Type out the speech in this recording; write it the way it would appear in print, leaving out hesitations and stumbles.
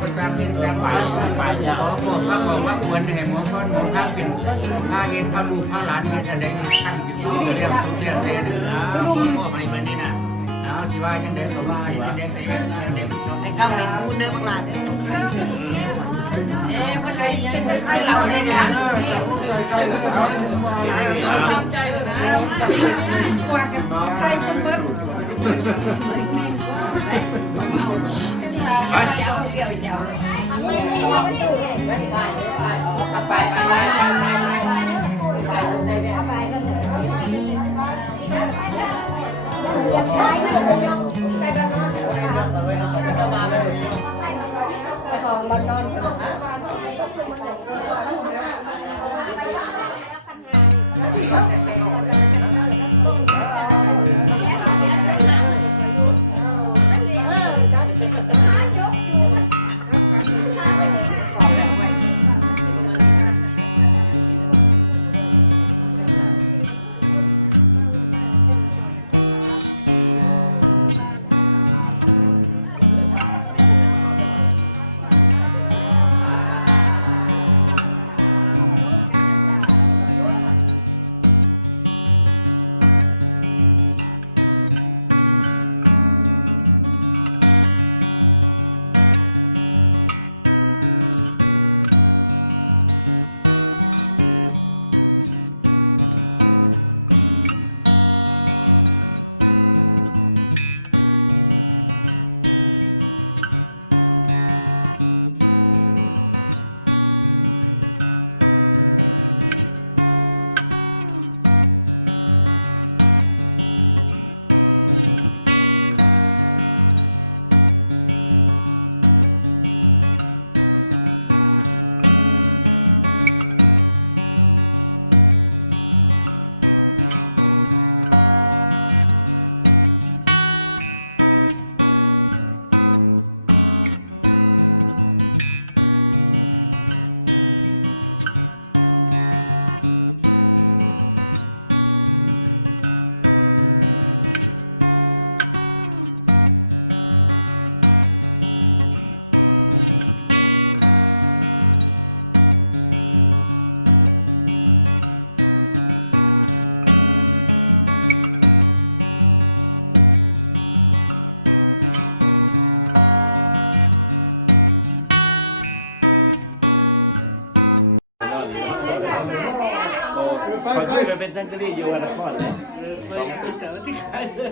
คนสร้างดินสร้างฝ่ายขอบอกว่าควรให้หมอก้อนหมอข้าเป็นผ้าเย็นผ้าลูกผ้าหลานเนี่ยจะได้ตั้งจิตยุ่งเรื่องสุดเรื่องเด้อเด้อพ่อใหม่มานี่นะเอาที่ว่ายังเด็กก็ว่ายังเด็กยังเด็กจบ ไอ้ข้าวเป็นพูดเนื้อบางลาเนี่ยมันใครเป็นใครเราเนี่ยนะทำใจเลยนะกว่ากันใครจะเบิ้ลเจ้าเกี่ยวเจ้าไปของบ้านนอนไปเป็นซังกะรีอยู่กันนครเนี่ย2 ปีเจอที่ใครเลย